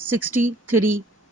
63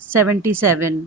77।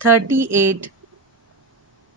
38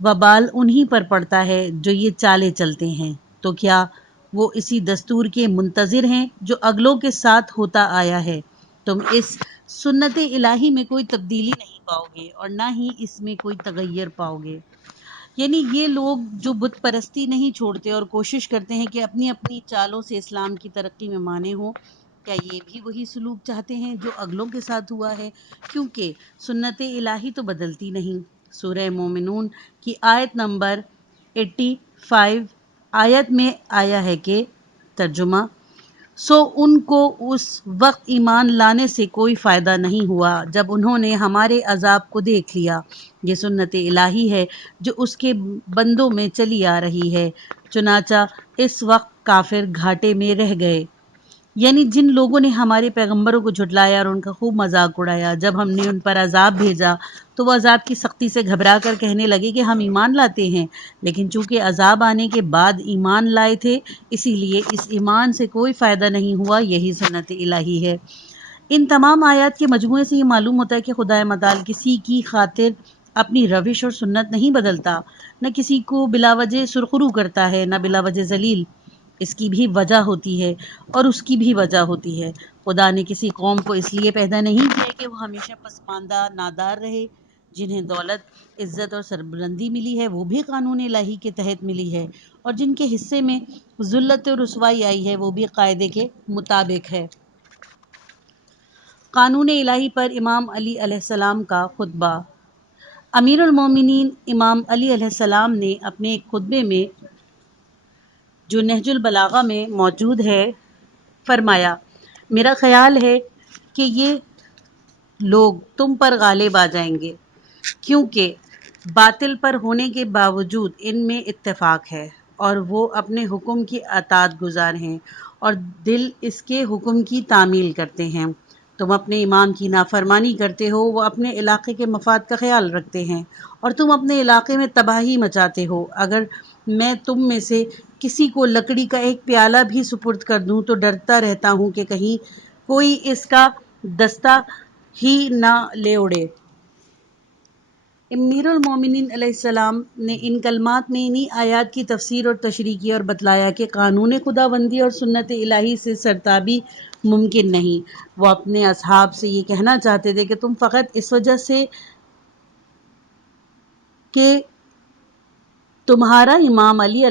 وبال انہی پر پڑتا ہے جو یہ چالے چلتے ہیں، تو کیا وہ اسی دستور کے منتظر ہیں جو اگلوں کے ساتھ ہوتا آیا ہے؟ تم اس سنت الہی میں کوئی تبدیلی نہیں پاؤ گے اور نہ ہی اس میں کوئی تغیر پاؤ گے۔ یعنی یہ لوگ جو بت پرستی نہیں چھوڑتے اور کوشش کرتے ہیں کہ اپنی اپنی چالوں سے اسلام کی ترقی میں مانے ہوں، کیا یہ بھی وہی سلوک چاہتے ہیں جو اگلوں کے ساتھ ہوا ہے؟ کیونکہ سنت الہی تو بدلتی نہیں۔ سورہ مومنون کی آیت نمبر 85 آیت میں آیا ہے کہ ترجمہ، سو ان کو اس وقت ایمان لانے سے کوئی فائدہ نہیں ہوا جب انہوں نے ہمارے عذاب کو دیکھ لیا۔ یہ سنت الہی ہے جو اس کے بندوں میں چلی آ رہی ہے، چنانچہ اس وقت کافر گھاٹے میں رہ گئے۔ یعنی جن لوگوں نے ہمارے پیغمبروں کو جھٹلایا اور ان کا خوب مذاق اڑایا، جب ہم نے ان پر عذاب بھیجا تو وہ عذاب کی سختی سے گھبرا کر کہنے لگے کہ ہم ایمان لاتے ہیں، لیکن چونکہ عذاب آنے کے بعد ایمان لائے تھے اسی لیے اس ایمان سے کوئی فائدہ نہیں ہوا۔ یہی سنت الہی ہے۔ ان تمام آیات کے مجموعے سے یہ معلوم ہوتا ہے کہ خدائے متعال کسی کی خاطر اپنی روش اور سنت نہیں بدلتا، نہ کسی کو بلا وجہ سرخرو کرتا ہے، نہ بلا وجہ ذلیل۔ اس کی بھی وجہ ہوتی ہے اور اس کی بھی وجہ ہوتی ہے۔ خدا نے کسی قوم کو اس لیے پیدا نہیں کیا کہ وہ ہمیشہ پسماندہ نادار رہے۔ جنہیں دولت، عزت اور سربلندی ملی ہے وہ بھی قانون الہی کے تحت ملی ہے، اور جن کے حصے میں ذلت اور رسوائی آئی ہے وہ بھی قاعدے کے مطابق ہے۔ قانون الہی پر امام علی علیہ السلام کا خطبہ۔ امیر المومنین امام علی علیہ السلام نے اپنے ایک خطبے میں جو نہج البلاغہ میں موجود ہے فرمایا، میرا خیال ہے کہ یہ لوگ تم پر غالب آ جائیں گے، کیونکہ باطل پر ہونے کے باوجود ان میں اتفاق ہے اور وہ اپنے حکم کی اطاعت گزار ہیں اور دل اس کے حکم کی تعمیل کرتے ہیں۔ تم اپنے امام کی نافرمانی کرتے ہو، وہ اپنے علاقے کے مفاد کا خیال رکھتے ہیں اور تم اپنے علاقے میں تباہی مچاتے ہو۔ اگر میں تم میں سے کسی کو لکڑی کا ایک پیالہ بھی سپرد کر دوں تو ڈرتا رہتا ہوں کہ کہیں کوئی اس کا دستہ ہی نہ لے اڑے۔ امیر المومنین علیہ السلام نے ان کلمات میں انہی آیات کی تفسیر اور تشریح کی اور بتلایا کہ قانون خداوندی اور سنت الہی سے سرتابی ممکن نہیں۔ وہ اپنے اصحاب سے یہ کہنا چاہتے تھے کہ تم فقط اس وجہ سے کہ تمہارا امام علی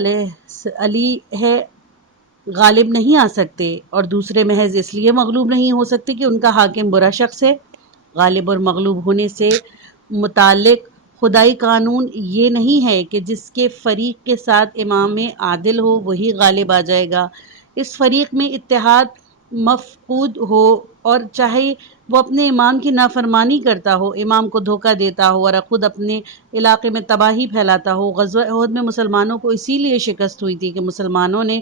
ہے غالب نہیں آ سکتے، اور دوسرے محض اس لیے مغلوب نہیں ہو سکتے کہ ان کا حاکم برا شخص ہے۔ غالب اور مغلوب ہونے سے متعلق خدائی قانون یہ نہیں ہے کہ جس کے فریق کے ساتھ امام عادل ہو وہی غالب آ جائے گا۔ اس فریق میں اتحاد مفقود ہو، اور چاہے وہ اپنے امام کی نافرمانی کرتا ہو، امام کو دھوکہ دیتا ہو اور خود اپنے علاقے میں تباہی پھیلاتا ہو۔ غزوہ احد میں مسلمانوں کو اسی لیے شکست ہوئی تھی کہ مسلمانوں نے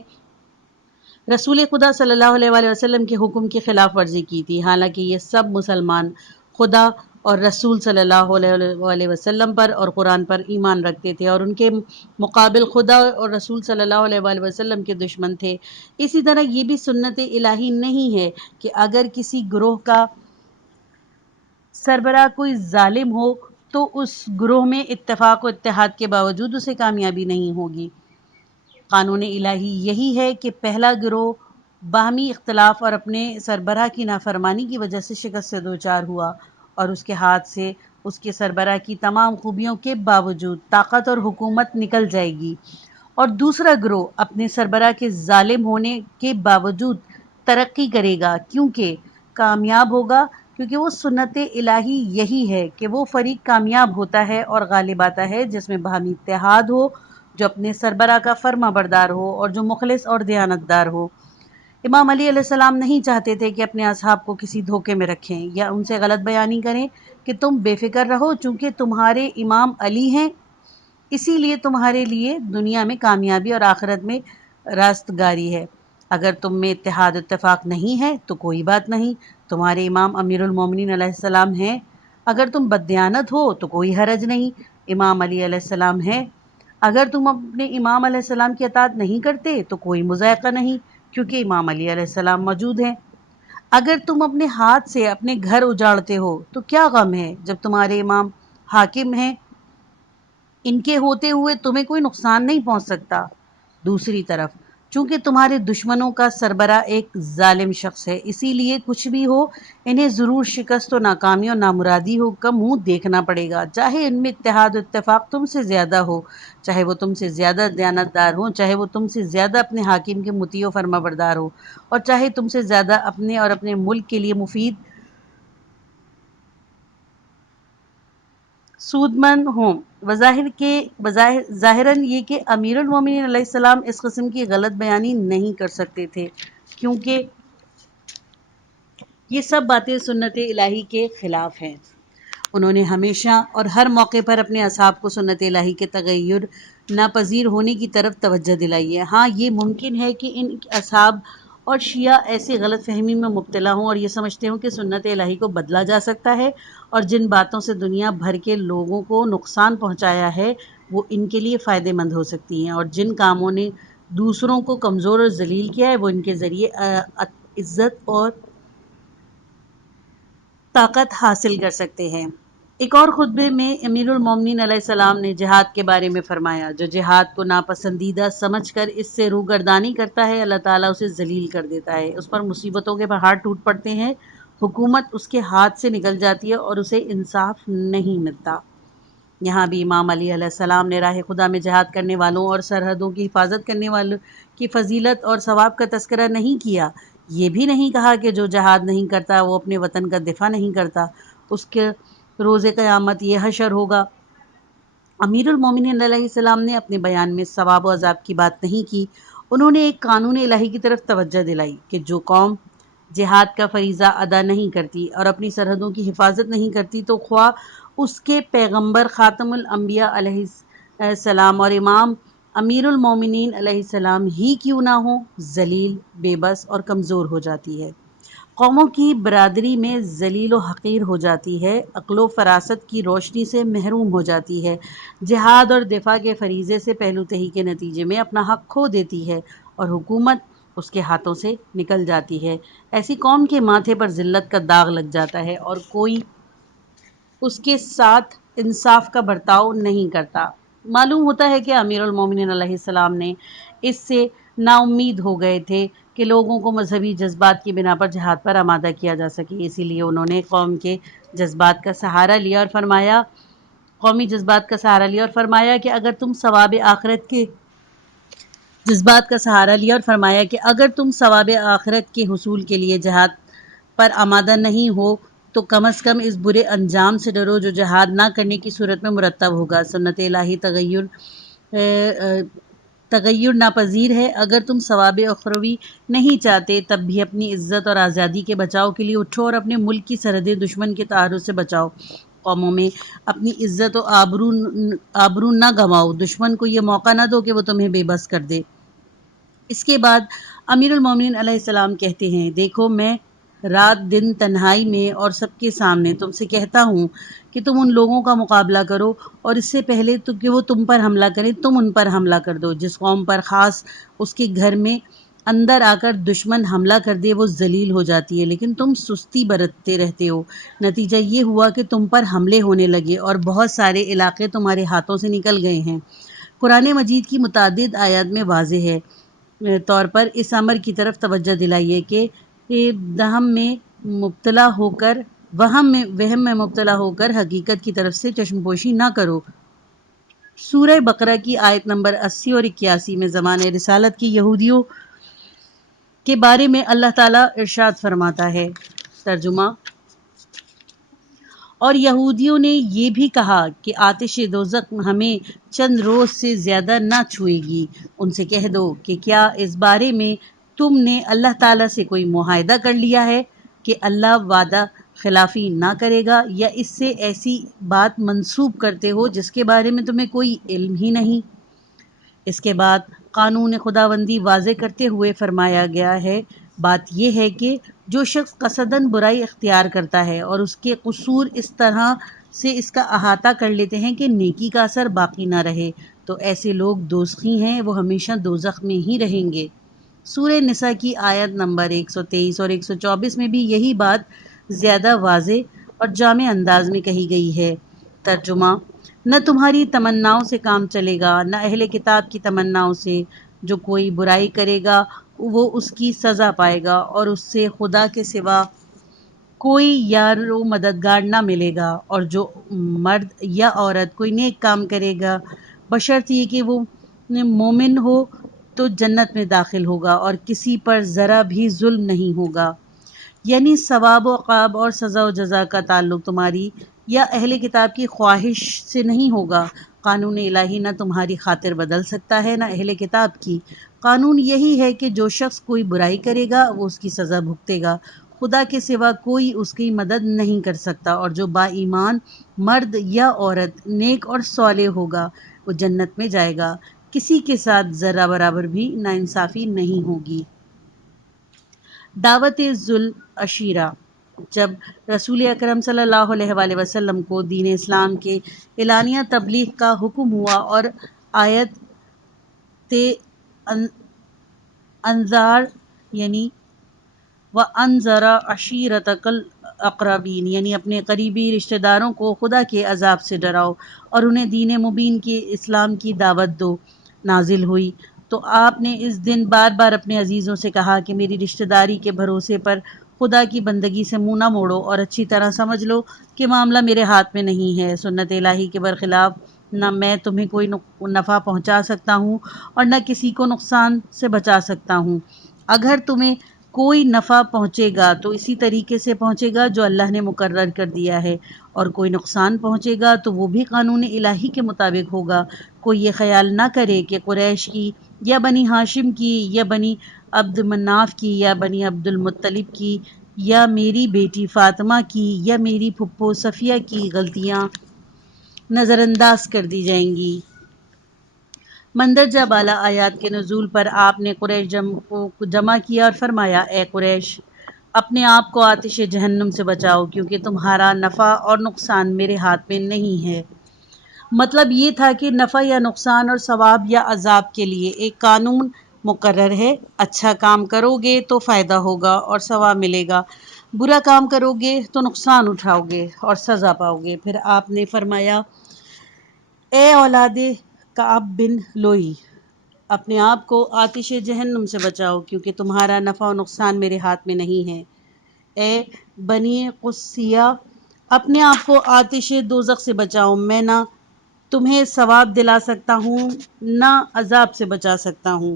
رسول خدا صلی اللہ علیہ وآلہ وسلم کے حکم کی خلاف ورزی کی تھی، حالانکہ یہ سب مسلمان خدا اور رسول صلی اللہ علیہ وآلہ وسلم پر اور قرآن پر ایمان رکھتے تھے، اور ان کے مقابل خدا اور رسول صلی اللہ علیہ وآلہ وسلم کے دشمن تھے۔ اسی طرح یہ بھی سنت الہی نہیں ہے کہ اگر کسی گروہ کا سربراہ کوئی ظالم ہو تو اس گروہ میں اتفاق و اتحاد کے باوجود اسے کامیابی نہیں ہوگی۔ قانون الہی یہی ہے کہ پہلا گروہ باہمی اختلاف اور اپنے سربراہ کی نافرمانی کی وجہ سے شکست سے دوچار ہوا اور اس کے ہاتھ سے اس کے سربراہ کی تمام خوبیوں کے باوجود طاقت اور حکومت نکل جائے گی، اور دوسرا گروہ اپنے سربراہ کے ظالم ہونے کے باوجود ترقی کرے گا کیونکہ کامیاب ہوگا، کیونکہ وہ سنت الہی یہی ہے کہ وہ فریق کامیاب ہوتا ہے اور غالب آتا ہے جس میں باہمی اتحاد ہو، جو اپنے سربراہ کا فرما بردار ہو اور جو مخلص اور دیانتدار ہو۔ امام علی علیہ السلام نہیں چاہتے تھے کہ اپنے اصحاب کو کسی دھوکے میں رکھیں یا ان سے غلط بیانی کریں کہ تم بے فکر رہو، چونکہ تمہارے امام علی ہیں اسی لیے تمہارے لیے دنیا میں کامیابی اور آخرت میں راستگاری ہے۔ اگر تم میں اتحاد اتفاق نہیں ہے تو کوئی بات نہیں، تمہارے امام امیر المومنین علیہ السلام ہیں۔ اگر تم بددیانت ہو تو کوئی حرج نہیں، امام علی علیہ السلام ہیں۔ اگر تم اپنے امام علیہ السلام کی اطاعت نہیں کرتے تو کوئی مضائقہ نہیں، کیونکہ امام علی علیہ السلام موجود ہیں۔ اگر تم اپنے ہاتھ سے اپنے گھر اجاڑتے ہو تو کیا غم ہے جب تمہارے امام حاکم ہیں ان کے ہوتے ہوئے تمہیں کوئی نقصان نہیں پہنچ سکتا۔ دوسری طرف چونکہ تمہارے دشمنوں کا سربراہ ایک ظالم شخص ہے، اسی لیے کچھ بھی ہو انہیں ضرور شکست و ناکامی اور نامرادی ہو کا منہ دیکھنا پڑے گا، چاہے ان میں اتحاد و اتفاق تم سے زیادہ ہو، چاہے وہ تم سے زیادہ دیانتدار ہوں، چاہے وہ تم سے زیادہ اپنے حاکم کے مطیع و فرما بردار ہو، اور چاہے تم سے زیادہ اپنے اور اپنے ملک کے لیے مفید سود مند ہوں۔ ظاہراً یہ کہ امیر المومنین علیہ السلام اس قسم کی غلط بیانی نہیں کر سکتے تھے، کیونکہ یہ سب باتیں سنت الہی کے خلاف ہیں۔ انہوں نے ہمیشہ اور ہر موقع پر اپنے اصحاب کو سنت الہی کے تغیر ناپذیر ہونے کی طرف توجہ دلائی ہے۔ ہاں، یہ ممکن ہے کہ ان اصحاب اور شیعہ ایسی غلط فہمی میں مبتلا ہوں اور یہ سمجھتے ہوں کہ سنت الہی کو بدلا جا سکتا ہے، اور جن باتوں سے دنیا بھر کے لوگوں کو نقصان پہنچایا ہے وہ ان کے لیے فائدہ مند ہو سکتی ہیں، اور جن کاموں نے دوسروں کو کمزور اور ذلیل کیا ہے وہ ان کے ذریعے عزت اور طاقت حاصل کر سکتے ہیں۔ ایک اور خطبے میں امیر المومنین علیہ السلام نے جہاد کے بارے میں فرمایا، جو جہاد کو ناپسندیدہ سمجھ کر اس سے روگردانی کرتا ہے اللہ تعالیٰ اسے ذلیل کر دیتا ہے، اس پر مصیبتوں کے پہاڑ ٹوٹ پڑتے ہیں، حکومت اس کے ہاتھ سے نکل جاتی ہے اور اسے انصاف نہیں ملتا۔ یہاں بھی امام علی علیہ السلام نے راہ خدا میں جہاد کرنے والوں اور سرحدوں کی حفاظت کرنے والوں کی فضیلت اور ثواب کا تذکرہ نہیں کیا۔ یہ بھی نہیں کہا کہ جو جہاد نہیں کرتا وہ اپنے وطن کا دفاع نہیں کرتا، اس کے روز قیامت یہ حشر ہوگا۔ امیر المومنین علیہ السلام نے اپنے بیان میں ثواب و عذاب کی بات نہیں کی، انہوں نے ایک قانون الہی کی طرف توجہ دلائی کہ جو قوم جہاد کا فریضہ ادا نہیں کرتی اور اپنی سرحدوں کی حفاظت نہیں کرتی تو خواہ اس کے پیغمبر خاتم الانبیاء علیہ السلام اور امام امیر المومنین علیہ السلام ہی کیوں نہ ہو، ذلیل، بے بس اور کمزور ہو جاتی ہے، قوموں کی برادری میں ذلیل و حقیر ہو جاتی ہے، عقل و فراست کی روشنی سے محروم ہو جاتی ہے، جہاد اور دفاع کے فریضے سے پہلو تہی کے نتیجے میں اپنا حق کھو دیتی ہے اور حکومت اس کے ہاتھوں سے نکل جاتی ہے۔ ایسی قوم کے ماتھے پر ذلت کا داغ لگ جاتا ہے اور کوئی اس کے ساتھ انصاف کا برتاؤ نہیں کرتا۔ معلوم ہوتا ہے کہ امیر المومنین علیہ السلام نے اس سے نا امید ہو گئے تھے کہ لوگوں کو مذہبی جذبات کی بنا پر جہاد پر آمادہ کیا جا سکے، اسی لیے انہوں نے قومی جذبات کا سہارا لیا اور فرمایا کہ اگر تم ثواب آخرت کے حصول کے لیے جہاد پر آمادہ نہیں ہو تو کم از کم اس برے انجام سے ڈرو جو جہاد نہ کرنے کی صورت میں مرتب ہوگا۔ سنت الہی تغیر ناپذیر ہے، اگر تم ثواب اخروی نہیں چاہتے تب بھی اپنی عزت اور آزادی کے بچاؤ کے لیے اٹھو اور اپنے ملک کی سرحدیں دشمن کے تحرک سے بچاؤ، قوموں میں اپنی عزت و آبرو نہ گنواؤ، دشمن کو یہ موقع نہ دو کہ وہ تمہیں بے بس کر دے۔ اس کے بعد امیر المومنین علیہ السلام کہتے ہیں، دیکھو میں رات دن تنہائی میں اور سب کے سامنے تم سے کہتا ہوں کہ تم ان لوگوں کا مقابلہ کرو اور اس سے پہلے تو کہ وہ تم پر حملہ کریں تم ان پر حملہ کر دو۔ جس قوم پر خاص اس کے گھر میں اندر آ کر دشمن حملہ کر دے وہ ذلیل ہو جاتی ہے، لیکن تم سستی برتتے رہتے ہو، نتیجہ یہ ہوا کہ تم پر حملے ہونے لگے اور بہت سارے علاقے تمہارے ہاتھوں سے نکل گئے ہیں۔ قرآن مجید کی متعدد آیات میں واضح طور پر اس امر کی طرف توجہ دلائی ہے کہ وہم میں مبتلا ہو کر حقیقت کی طرف سے چشم پوشی نہ کرو۔ سورہ بقرہ کی آیت نمبر 80 اور 81 میں زمانۂ رسالت کی یہودیوں کے بارے میں اللہ تعالیٰ ارشاد فرماتا ہے، ترجمہ: اور یہودیوں نے یہ بھی کہا کہ آتش دوزخ ہمیں چند روز سے زیادہ نہ چھوئے گی۔ ان سے کہہ دو کہ کیا اس بارے میں تم نے اللہ تعالیٰ سے کوئی معاہدہ کر لیا ہے کہ اللہ وعدہ خلافی نہ کرے گا، یا اس سے ایسی بات منسوب کرتے ہو جس کے بارے میں تمہیں کوئی علم ہی نہیں۔ اس کے بعد قانون خداوندی واضح کرتے ہوئے فرمایا گیا ہے، بات یہ ہے کہ جو شخص قصداً برائی اختیار کرتا ہے اور اس کے قصور اس طرح سے اس کا احاطہ کر لیتے ہیں کہ نیکی کا اثر باقی نہ رہے، تو ایسے لوگ دوزخی ہیں، وہ ہمیشہ دوزخ میں ہی رہیں گے۔ سورہ نساء کی آیت نمبر 123 اور 124 میں بھی یہی بات زیادہ واضح اور جامع انداز میں کہی گئی ہے، ترجمہ: نہ تمہاری تمناؤں سے کام چلے گا، نہ اہل کتاب کی تمناؤں سے۔ جو کوئی برائی کرے گا وہ اس کی سزا پائے گا اور اس سے خدا کے سوا کوئی یار و مددگار نہ ملے گا، اور جو مرد یا عورت کوئی نیک کام کرے گا بشرط یہ کہ وہ مومن ہو تو جنت میں داخل ہوگا اور کسی پر ذرا بھی ظلم نہیں ہوگا۔ یعنی ثواب و عقاب اور سزا و جزا کا تعلق تمہاری یا اہل کتاب کی خواہش سے نہیں ہوگا۔ قانون الہی نہ تمہاری خاطر بدل سکتا ہے نہ اہل کتاب کی۔ قانون یہی ہے کہ جو شخص کوئی برائی کرے گا وہ اس کی سزا بھگتے گا، خدا کے سوا کوئی اس کی مدد نہیں کر سکتا، اور جو با ایمان مرد یا عورت نیک اور صالح ہوگا وہ جنت میں جائے گا، کسی کے ساتھ ذرہ برابر بھی ناانصافی نہیں ہوگی۔ دعوت ذل عشیرہ۔ جب رسول اکرم صلی اللہ علیہ وآلہ وسلم کو دین اسلام کے اعلانیہ تبلیغ کا حکم ہوا اور آیت انذار یعنی وَأَنذَرَ عَشِيرَتَكَ الْأَقْرَبِينَ یعنی اپنے قریبی رشتہ داروں کو خدا کے عذاب سے ڈراؤ اور انہیں دین مبین کے اسلام کی دعوت دو، نازل ہوئی، تو آپ نے اس دن بار بار اپنے عزیزوں سے کہا کہ میری رشتہ داری کے بھروسے پر خدا کی بندگی سے منہ نہ موڑو اور اچھی طرح سمجھ لو کہ معاملہ میرے ہاتھ میں نہیں ہے۔ سنت الہی کے برخلاف نہ میں تمہیں کوئی نفع پہنچا سکتا ہوں اور نہ کسی کو نقصان سے بچا سکتا ہوں۔ اگر تمہیں کوئی نفع پہنچے گا تو اسی طریقے سے پہنچے گا جو اللہ نے مقرر کر دیا ہے، اور کوئی نقصان پہنچے گا تو وہ بھی قانون الہی کے مطابق ہوگا۔ کوئی یہ خیال نہ کرے کہ قریش کی یا بنی ہاشم کی یا بنی عبد مناف کی یا بنی عبد المطلب کی یا میری بیٹی فاطمہ کی یا میری پھپھو صفیہ کی غلطیاں نظر انداز کر دی جائیں گی۔ مندرجہ بالا آیات کے نزول پر آپ نے قریش کو جمع کیا اور فرمایا، اے قریش، اپنے آپ کو آتش جہنم سے بچاؤ کیونکہ تمہارا نفع اور نقصان میرے ہاتھ میں نہیں ہے۔ مطلب یہ تھا کہ نفع یا نقصان اور ثواب یا عذاب کے لیے ایک قانون مقرر ہے۔ اچھا کام کرو گے تو فائدہ ہوگا اور ثواب ملے گا، برا کام کرو گے تو نقصان اٹھاؤ گے اور سزا پاؤ گے۔ پھر آپ نے فرمایا، اے اولاد کعب بن لوئی، اپنے آپ کو آتش جہنم سے بچاؤ کیونکہ تمہارا نفع و نقصان میرے ہاتھ میں نہیں ہے۔ اے بنی قصیہ، اپنے آپ کو آتش دوزخ سے بچاؤ، میں نہ تمہیں ثواب دلا سکتا ہوں نہ عذاب سے بچا سکتا ہوں۔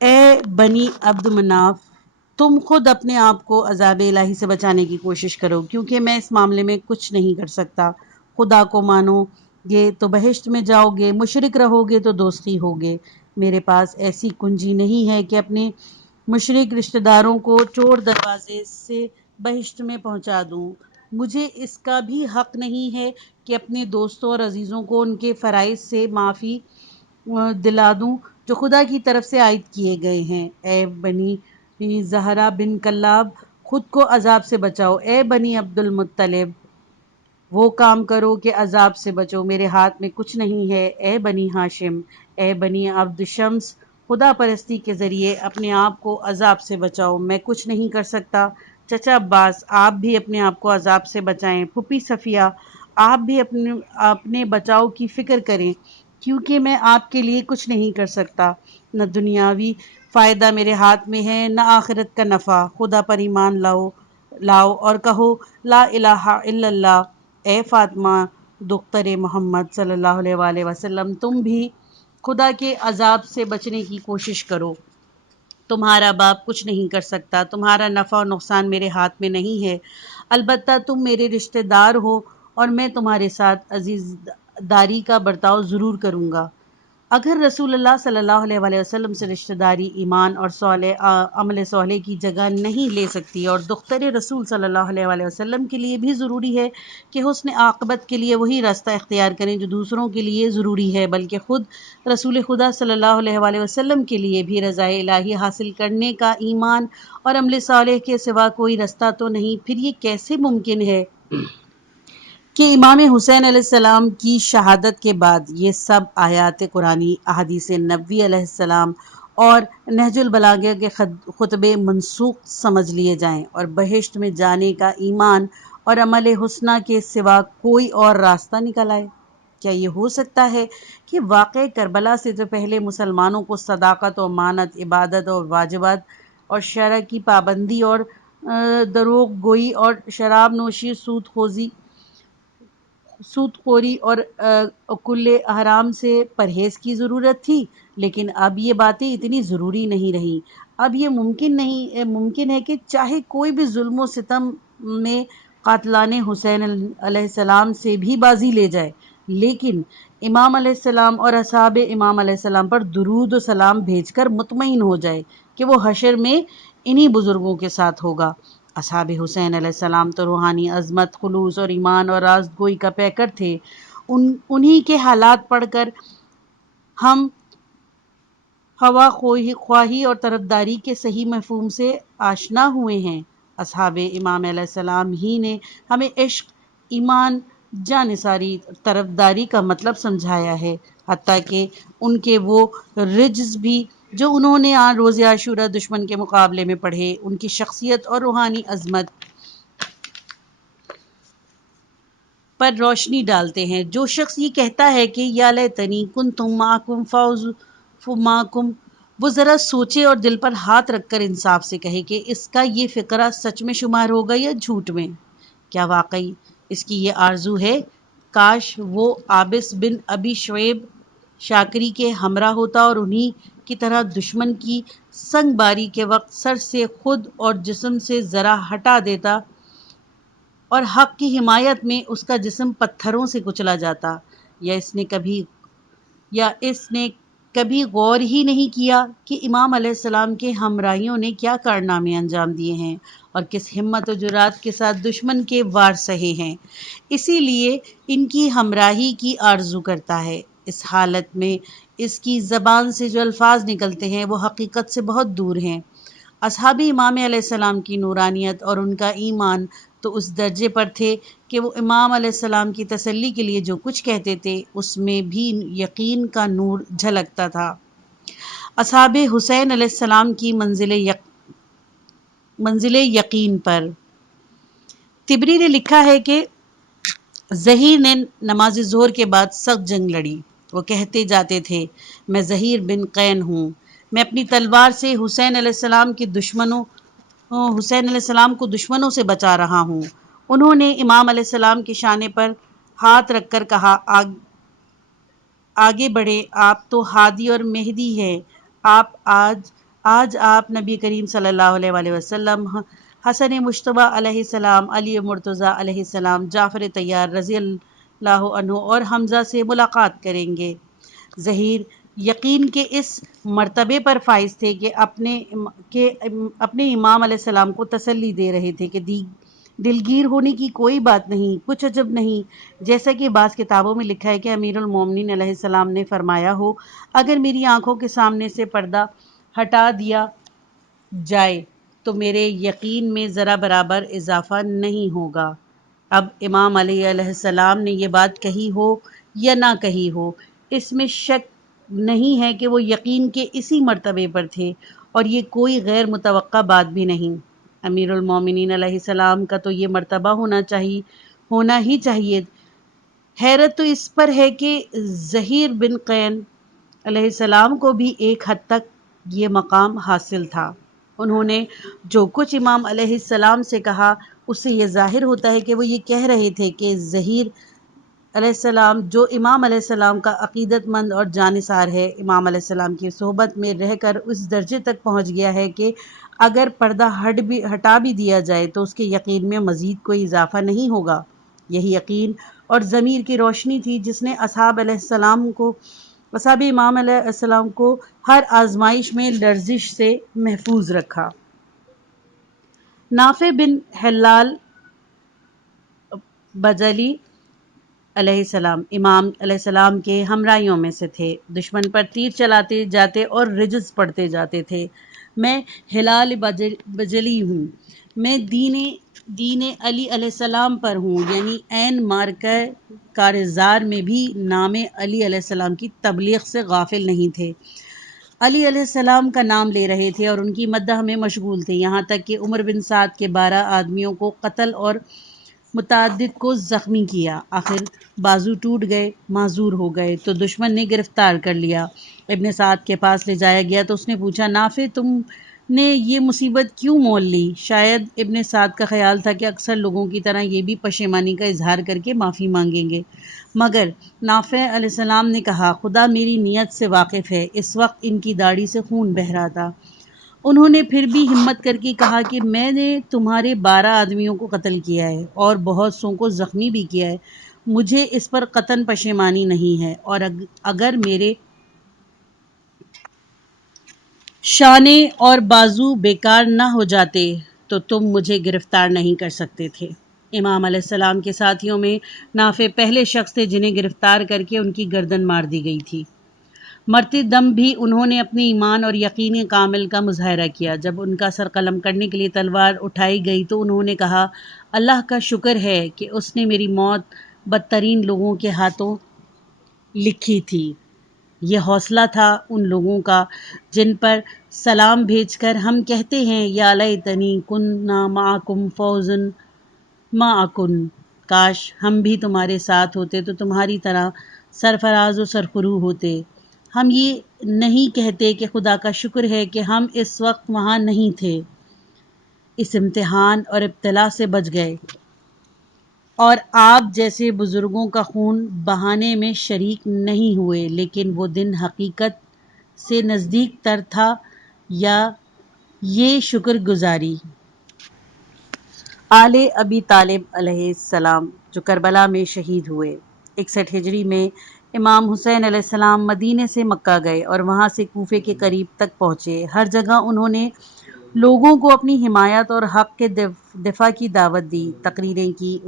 اے بنی عبد مناف، تم خود اپنے آپ کو عذاب الہی سے بچانے کی کوشش کرو کیونکہ میں اس معاملے میں کچھ نہیں کر سکتا۔ خدا کو مانو گے تو بہشت میں جاؤ گے، مشرک رہو گے تو دوزخی ہوگے۔ میرے پاس ایسی کنجی نہیں ہے کہ اپنے مشرک رشتہ داروں کو چور دروازے سے بہشت میں پہنچا دوں۔ مجھے اس کا بھی حق نہیں ہے کہ اپنے دوستوں اور عزیزوں کو ان کے فرائض سے معافی دلا دوں جو خدا کی طرف سے عائد کیے گئے ہیں۔ اے بنی زہرہ بن کلاب، خود کو عذاب سے بچاؤ۔ اے بنی عبد المطلب، وہ کام کرو کہ عذاب سے بچو، میرے ہاتھ میں کچھ نہیں ہے۔ اے بنی ہاشم، اے بنی عبد شمس، خدا پرستی کے ذریعے اپنے آپ کو عذاب سے بچاؤ، میں کچھ نہیں کر سکتا۔ چچا عباس، آپ بھی اپنے آپ کو عذاب سے بچائیں۔ پھوپھی صفیہ، آپ بھی اپنے بچاؤ کی فکر کریں کیونکہ میں آپ کے لیے کچھ نہیں کر سکتا۔ نہ دنیاوی فائدہ میرے ہاتھ میں ہے نہ آخرت کا نفع۔ خدا پر ایمان لاؤ اور کہو لا الہ الا اللہ۔ اے فاطمہ دختر محمد صلی اللہ علیہ وآلہ وسلم، تم بھی خدا کے عذاب سے بچنے کی کوشش کرو۔ تمہارا باپ کچھ نہیں کر سکتا، تمہارا نفع اور نقصان میرے ہاتھ میں نہیں ہے، البتہ تم میرے رشتہ دار ہو اور میں تمہارے ساتھ عزیزداری کا برتاؤ ضرور کروں گا۔ اگر رسول اللہ صلی اللہ علیہ وآلہ وسلم سے رشتہ داری ایمان اور عمل صالح کی جگہ نہیں لے سکتی، اور دختر رسول صلی اللہ علیہ وآلہ وسلم کے لیے بھی ضروری ہے کہ حسن عاقبت کے لیے وہی راستہ اختیار کریں جو دوسروں کے لیے ضروری ہے، بلکہ خود رسول خدا صلی اللہ علیہ وآلہ وسلم کے لیے بھی رضا الہی حاصل کرنے کا ایمان اور عمل صالح کے سوا کوئی راستہ تو نہیں۔ پھر یہ کیسے ممکن ہے کہ امام حسین علیہ السلام کی شہادت کے بعد یہ سب آیات قرآنی، احادیث نبوی علیہ السلام اور نہج البلاغہ کے خطبے منسوخ سمجھ لیے جائیں اور بہشت میں جانے کا ایمان اور عمل حسنہ کے سوا کوئی اور راستہ نکل آئے؟ کیا یہ ہو سکتا ہے کہ واقع کربلا سے تو پہلے مسلمانوں کو صداقت و امانت، عبادت اور واجبات اور شرع کی پابندی اور دروغ گوئی اور شراب نوشی، سود خوری اور کل حرام سے پرہیز کی ضرورت تھی، لیکن اب یہ باتیں اتنی ضروری نہیں رہیں۔ اب یہ ممکن ہے کہ چاہے کوئی بھی ظلم و ستم میں قاتلان حسین علیہ السلام سے بھی بازی لے جائے، لیکن امام علیہ السلام اور اصحاب امام علیہ السلام پر درود و سلام بھیج کر مطمئن ہو جائے کہ وہ حشر میں انہی بزرگوں کے ساتھ ہوگا۔ اصحاب حسین علیہ السلام تو روحانی عظمت، خلوص اور ایمان اور راست گوئی کا پیکر تھے۔ انہی کے حالات پڑھ کر ہم ہوا خواہی اور طرفداری کے صحیح مفہوم سے آشنا ہوئے ہیں۔ اصحاب امام علیہ السلام ہی نے ہمیں عشق، ایمان، جانثاری، طرفداری کا مطلب سمجھایا ہے، حتیٰ کہ ان کے وہ رجز بھی جو انہوں نے روز عاشوراء دشمن کے مقابلے میں پڑھے، ان کی شخصیت اور روحانی عظمت پر روشنی ڈالتے ہیں۔ جو شخص یہ کہتا ہے کہ یا لیتنی کنت معکم فاؤز معکم، وہ ذرا سوچے اور دل پر ہاتھ رکھ کر انصاف سے کہے کہ اس کا یہ فقرہ سچ میں شمار ہوگا یا جھوٹ میں؟ کیا واقعی اس کی یہ آرزو ہے؟ کاش وہ عابس بن ابی شعیب شاکری کے ہمراہ ہوتا اور انہی کی طرح دشمن کی سنگ باری کے وقت سر سے خود اور جسم سے ذرا ہٹا دیتا اور حق کی حمایت میں اس کا جسم پتھروں سے کچلا جاتا۔ یا اس نے کبھی غور ہی نہیں کیا کہ امام علیہ السلام کے ہمراہیوں نے کیا کارنامے انجام دیے ہیں اور کس ہمت و جرات کے ساتھ دشمن کے وار سہے ہیں، اسی لیے ان کی ہمراہی کی آرزو کرتا ہے۔ اس حالت میں اس کی زبان سے جو الفاظ نکلتے ہیں وہ حقیقت سے بہت دور ہیں۔ اصحاب امام علیہ السلام کی نورانیت اور ان کا ایمان تو اس درجے پر تھے کہ وہ امام علیہ السلام کی تسلی کے لیے جو کچھ کہتے تھے اس میں بھی یقین کا نور جھلکتا تھا۔ اصحاب حسین علیہ السلام کی منزل یقین پر طبری نے لکھا ہے کہ ظہیر نے نماز ظہر کے بعد سخت جنگ لڑی۔ وہ کہتے جاتے تھے، میں ظہیر بن قین ہوں، میں اپنی تلوار سے حسین علیہ السلام کو دشمنوں سے بچا رہا ہوں۔ انہوں نے امام علیہ السلام کے شانے پر ہاتھ رکھ کر کہا، آگے بڑھیں، آپ تو ہادی اور مہدی ہیں۔ آج آپ نبی کریم صلی اللہ علیہ وآلہ وسلم، حسن مجتبیٰ علیہ السلام، علی مرتضیٰ علیہ السلام، جعفر طیار رضی اللہ عنہ اور حمزہ سے ملاقات کریں گے۔ ظہیر یقین کے اس مرتبے پر فائز تھے کہ اپنے امام علیہ السلام کو تسلی دے رہے تھے کہ دلگیر ہونے کی کوئی بات نہیں، کچھ عجب نہیں، جیسا کہ بعض کتابوں میں لکھا ہے کہ امیر المومنین علیہ السلام نے فرمایا ہو، اگر میری آنکھوں کے سامنے سے پردہ ہٹا دیا جائے تو میرے یقین میں ذرا برابر اضافہ نہیں ہوگا۔ اب امام علی علیہ السلام نے یہ بات کہی ہو یا نہ کہی ہو، اس میں شک نہیں ہے کہ وہ یقین کے اسی مرتبے پر تھے، اور یہ کوئی غیر متوقع بات بھی نہیں۔ امیر المومنین علیہ السلام کا تو یہ مرتبہ ہونا ہی چاہیے۔ حیرت تو اس پر ہے کہ ظہیر بن قین علیہ السلام کو بھی ایک حد تک یہ مقام حاصل تھا۔ انہوں نے جو کچھ امام علیہ السلام سے کہا اس سے یہ ظاہر ہوتا ہے کہ وہ یہ کہہ رہے تھے کہ ظہیر علیہ السلام جو امام علیہ السلام کا عقیدت مند اور جانثار ہے، امام علیہ السلام کی صحبت میں رہ کر اس درجے تک پہنچ گیا ہے کہ اگر پردہ ہٹا بھی دیا جائے تو اس کے یقین میں مزید کوئی اضافہ نہیں ہوگا۔ یہی یقین اور ضمیر کی روشنی تھی جس نے اصحاب امام علیہ السلام کو ہر آزمائش میں لرزش سے محفوظ رکھا۔ نافع بن حلال بجلی علیہ السلام امام علیہ السلام کے ہمراہیوں میں سے تھے۔ دشمن پر تیر چلاتے جاتے اور رجز پڑھتے جاتے تھے۔ میں حلال بجلی ہوں، میں دین علی علیہ السلام پر ہوں، یعنی عین مارکہ کارزار میں بھی نام علی علیہ السلام کی تبلیغ سے غافل نہیں تھے۔ علی علیہ السلام کا نام لے رہے تھے اور ان کی مدح میں مشغول تھے، یہاں تک کہ عمر بن سعد کے 12 آدمیوں کو قتل اور متعدد کو زخمی کیا، آخر بازو ٹوٹ گئے، معذور ہو گئے تو دشمن نے گرفتار کر لیا۔ ابن سعد کے پاس لے جایا گیا تو اس نے پوچھا، نافع تم نے یہ مصیبت کیوں مول لی؟ شاید ابن سعد کا خیال تھا کہ اکثر لوگوں کی طرح یہ بھی پشیمانی کا اظہار کر کے معافی مانگیں گے، مگر نافع علیہ السلام نے کہا، خدا میری نیت سے واقف ہے، اس وقت ان کی داڑھی سے خون بہہ رہا تھا۔ انہوں نے پھر بھی ہمت کر کے کہا کہ میں نے تمہارے 12 آدمیوں کو قتل کیا ہے اور بہت سوں کو زخمی بھی کیا ہے، مجھے اس پر قطعاً پشیمانی نہیں ہے، اور اگر میرے شانے اور بازو بیکار نہ ہو جاتے تو تم مجھے گرفتار نہیں کر سکتے تھے۔ امام علیہ السلام کے ساتھیوں میں نافع پہلے شخص تھے جنہیں گرفتار کر کے ان کی گردن مار دی گئی تھی۔ مرتے دم بھی انہوں نے اپنے ایمان اور یقین کامل کا مظاہرہ کیا۔ جب ان کا سر قلم کرنے کے لیے تلوار اٹھائی گئی تو انہوں نے کہا، اللہ کا شکر ہے کہ اس نے میری موت بدترین لوگوں کے ہاتھوں لکھی تھی۔ یہ حوصلہ تھا ان لوگوں کا جن پر سلام بھیج کر ہم کہتے ہیں، یا لیتنی کننا معکم فوزا معکم، کاش ہم بھی تمہارے ساتھ ہوتے تو تمہاری طرح سرفراز و سرخرو ہوتے۔ ہم یہ نہیں کہتے کہ خدا کا شکر ہے کہ ہم اس وقت وہاں نہیں تھے، اس امتحان اور ابتلا سے بچ گئے اور آپ جیسے بزرگوں کا خون بہانے میں شریک نہیں ہوئے، لیکن وہ دن حقیقت سے نزدیک تر تھا یا یہ شکر گزاری۔ آل ابی طالب علیہ السلام جو کربلا میں شہید ہوئے۔ 61 ہجری میں امام حسین علیہ السلام مدینے سے مکہ گئے اور وہاں سے کوفے کے قریب تک پہنچے۔ ہر جگہ انہوں نے لوگوں کو اپنی حمایت اور حق کے دفاع کی دعوت دی، تقریریں کی۔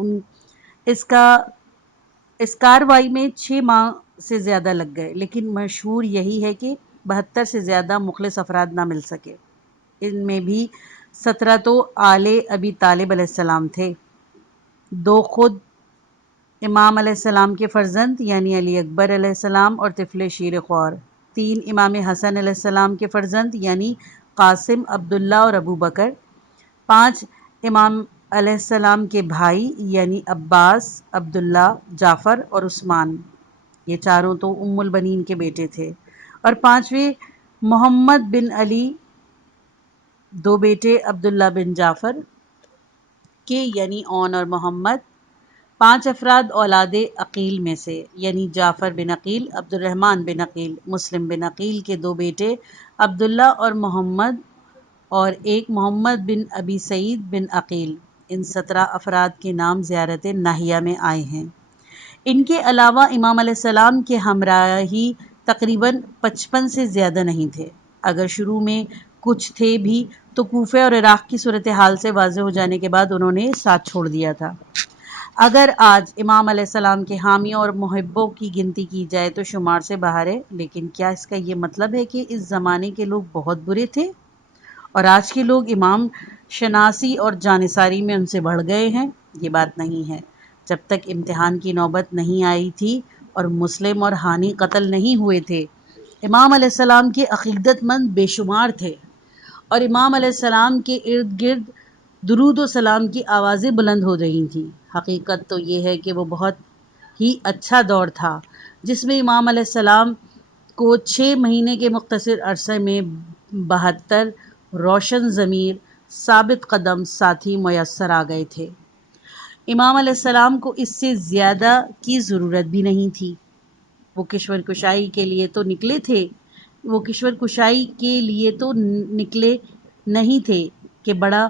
اس کارروائی میں 6 ماہ سے زیادہ لگ گئے، لیکن مشہور یہی ہے کہ 72 سے زیادہ مخلص افراد نہ مل سکے۔ ان میں بھی 17 تو آل ابی طالب علیہ السلام تھے، 2 خود امام علیہ السلام کے فرزند یعنی علی اکبر علیہ السلام اور طفل شیر خوار، 3 امام حسن علیہ السلام کے فرزند یعنی قاسم، عبداللہ اور ابو بکر، 5 امام علیہ السلام کے بھائی یعنی عباس، عبداللہ، جعفر اور عثمان، یہ چاروں تو ام البنین کے بیٹے تھے، اور 5ویں محمد بن علی، 2 بیٹے عبداللہ بن جعفر کے یعنی اون اور محمد، 5 افراد اولاد عقیل میں سے یعنی جعفر بن عقیل، عبد الرحمن بن عقیل، مسلم بن عقیل کے 2 بیٹے عبداللہ اور محمد، اور 1 محمد بن ابی سعید بن عقیل۔ ان 17 افراد کے نام زیارت ناحیہ میں آئے ہیں۔ ان کے علاوہ امام علیہ السلام کے ہمراہی تقریباً 55 سے زیادہ نہیں تھے۔ اگر شروع میں کچھ تھے بھی تو کوفہ اور عراق کی صورتحال سے واضح ہو جانے کے بعد انہوں نے ساتھ چھوڑ دیا تھا۔ اگر آج امام علیہ السلام کے حامیوں اور محبوں کی گنتی کی جائے تو شمار سے باہر ہے، لیکن کیا اس کا یہ مطلب ہے کہ اس زمانے کے لوگ بہت برے تھے اور آج کے لوگ امام شناسی اور جانثاری میں ان سے بڑھ گئے ہیں؟ یہ بات نہیں ہے۔ جب تک امتحان کی نوبت نہیں آئی تھی اور مسلم اور ہانی قتل نہیں ہوئے تھے، امام علیہ السلام کے عقیدت مند بے شمار تھے اور امام علیہ السلام کے ارد گرد درود و سلام کی آوازیں بلند ہو رہی تھیں۔ حقیقت تو یہ ہے کہ وہ بہت ہی اچھا دور تھا جس میں امام علیہ السلام کو 6 مہینے کے مختصر عرصے میں 72 روشن ضمیر، ثابت قدم ساتھی میسر آ گئے تھے۔ امام علیہ السلام کو اس سے زیادہ کی ضرورت بھی نہیں تھی۔ وہ کشور کشائی کے لیے تو نکلے تھے، وہ کشور کشائی کے لیے تو نکلے نہیں تھے کہ بڑا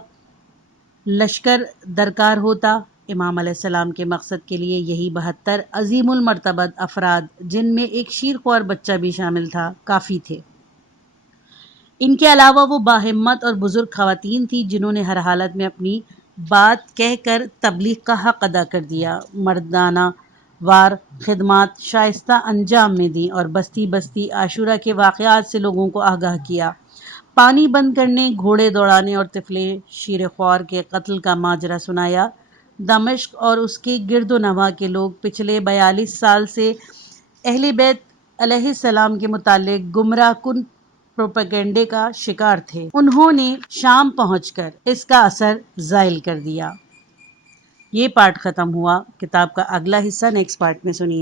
لشکر درکار ہوتا۔ امام علیہ السلام کے مقصد کے لیے یہی 72 عظیم المرتبت افراد، جن میں ایک شیرخوار بچہ بھی شامل تھا، کافی تھے۔ ان کے علاوہ وہ باہمت اور بزرگ خواتین تھیں جنہوں نے ہر حالت میں اپنی بات کہہ کر تبلیغ کا حق ادا کر دیا، مردانہ وار خدمات شائستہ انجام میں دیں اور بستی بستی عاشورہ کے واقعات سے لوگوں کو آگاہ کیا، پانی بند کرنے، گھوڑے دوڑانے اور طفل شیر خوار کے قتل کا ماجرا سنایا۔ دمشق اور اس کے گرد و نواح کے لوگ پچھلے 42 سال سے اہل بیت علیہ السلام کے متعلق گمراہ کن پروپیگنڈے کا شکار تھے۔ انہوں نے شام پہنچ کر اس کا اثر زائل کر دیا۔ یہ پارٹ ختم ہوا. کتاب کا اگلا حصہ نیکسٹ پارٹ میں سنیے.